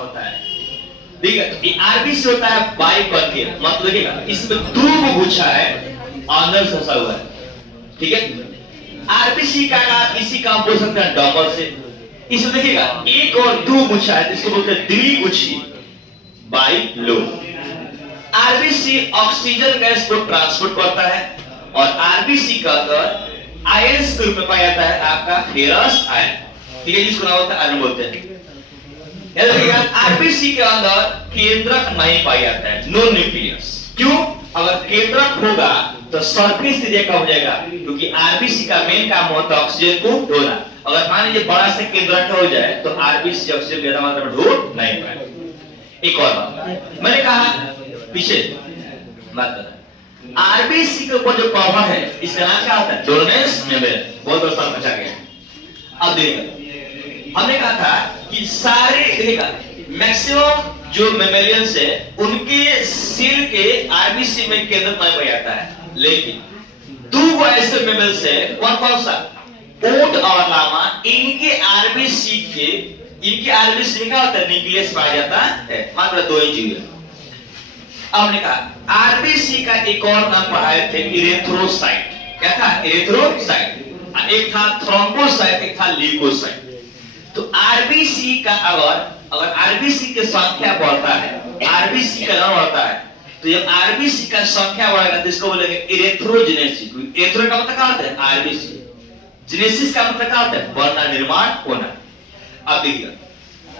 होता है। देखिए ये आरबीसी होता है बाइकॉन्केव, मतलब देखिएगा इसमें दो गुच्छा है, अंदर फंसा हुआ है, ठीक है। आरबीसी का नाम इसी का बोल सकते हैं डबल से। इसमें देखिएगा एक और दो गुच्छा है, इसको बोलते हैं द्विगुच्छी बाइलोब। आरबीसी ऑक्सीजन गैस को ट्रांसपोर्ट करता है और आरबीसी का अंदर आयंस के रूप में पाया जाता है आपका फेरस आयन, ठीक है, जिसको नाम होता है आयरन बोलते हैं। आरबीसी के अंदर केंद्रक नहीं पाया जाता है, नो न्यूक्लियस। क्यों? अगर केंद्रक होगा तो सरफेस एरिया कम हो जाएगा, क्योंकि आरबीसी का मेन काम होता है ऑक्सीजन को ढोना। अगर मान लीजिए बड़ा से केंद्रक हो जाए तो आरबीसी ऑक्सीजन ज्यादा मात्रा में ढो नहीं पाएगा। एक और बात मैंने कहा पीछे बात, आरबीसी के ऊपर जो कवर है इसका नाम क्या होता है? डोर्नेंस मेम्ब्रेन। बहुत बड़ा सवाल पूछा गया। अब देखिए हमने कहा था कि सारे देखिएगा मैक्सिमम जो मेमेलियंस है उनके सेल के आरबीसी में केंद्र में पाया जाता है, लेकिन दो ऐसे मेमल्स है, कौन कौन सा? ऊंट और लामा। इनके आरबीसी में क्या होता है? न्यूक्लियस पाया जाता है, मात्र 2 ही जीव है। अब हमने कहा आरबीसी का एक और नाम पढ़ाए थे इरेथ्रोसाइट। क्या था? इरेथ्रोसाइट। एक था थ्रोम्बोसाइट, एक था ल्यूकोसाइट। तो आरबीसी का अगर आरबीसी की संख्या बढ़ता है, आरबीसी का नाम बढ़ता है, तो जब आरबीसी का संख्या बढ़ेगा तो इसको बोलेंगे इरेथ्रोजेनेसिस। इरेथ्रो का मतलब क्या होता है? आरबीसी। जेनेसिस का मतलब क्या होता है? बनना, निर्माण होना। अब देखिए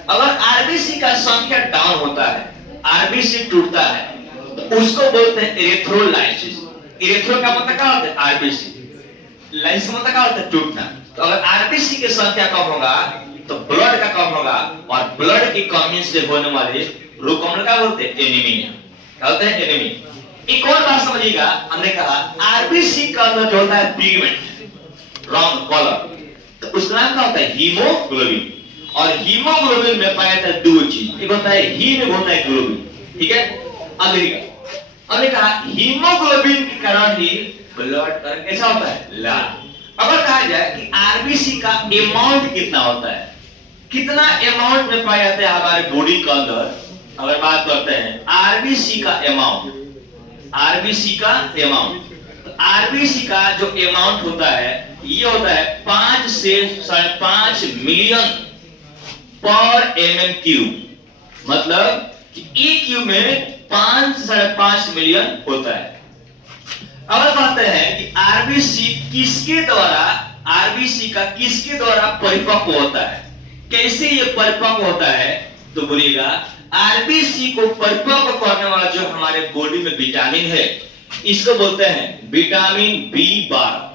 अगर आरबीसी का संख्या डाउन होता है, आरबीसी टूटता है, तो उसको बोलते हैं इरेथ्रोलाइसिस। इरेथ्रो का मतलब क्या होता है? आरबीसी। लाइसिस का मतलब क्या होता है? टूटना। तो अगर आरबीसी की संख्या कम होगा तो ब्लड का कम होगा, और ब्लड की कमी से होने वाले रोग को क्या बोलते हैं? एनीमिया। क्या होता है? एनीमिया। एक और बात समझिएगा, हमने कहा आरबीसी का अंदर जो होता है पिगमेंट, रंग, कलर, तो उसका नाम क्या होता है? हीमोग्लोबिन। और हीमोग्लोबिन में पाया जाता है 2 चीज, एक होता है हीम, एक होता है ग्लोबिन, ठीक है। अब देखिए हमने कहा हीमोग्लोबिन के कारण ही ब्लड कैसा होता है? लाल। अगर कहा जाए कि आरबीसी का अमाउंट कितना होता है, कितना अमाउंट में पाया जाता है हमारे बॉडी के अंदर, अगर बात करते हैं आरबीसी का अमाउंट, आरबीसी का अमाउंट, तो आरबीसी का जो अमाउंट होता है ये होता है 5 से 5.5 मिलियन पर एमएम क्यूब। मतलब कि एक क्यूब में 5 से 5.5 मिलियन होता है। अब कहते हैं कि आरबीसी किसके द्वारा, आरबीसी का किसके द्वारा परिपक्व होता है, कैसे ये परिपक्व होता है? तो बोलिएगा आरबीसी को परिपक्व करने वाला जो हमारे बॉडी में विटामिन है इसको बोलते हैं विटामिन बी12।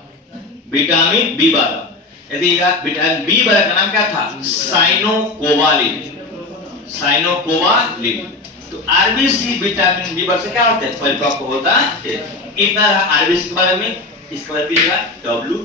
Vitamin B12. देखिएगा विटामिन बी12 का नाम क्या था? साइनोकोबालिन। साइनोकोबालिन। तो आरबीसी विटामिन बी12 से क्या होता है? परिपक्व होता है। इतना आरबीसी के बारे में। इसके बाद W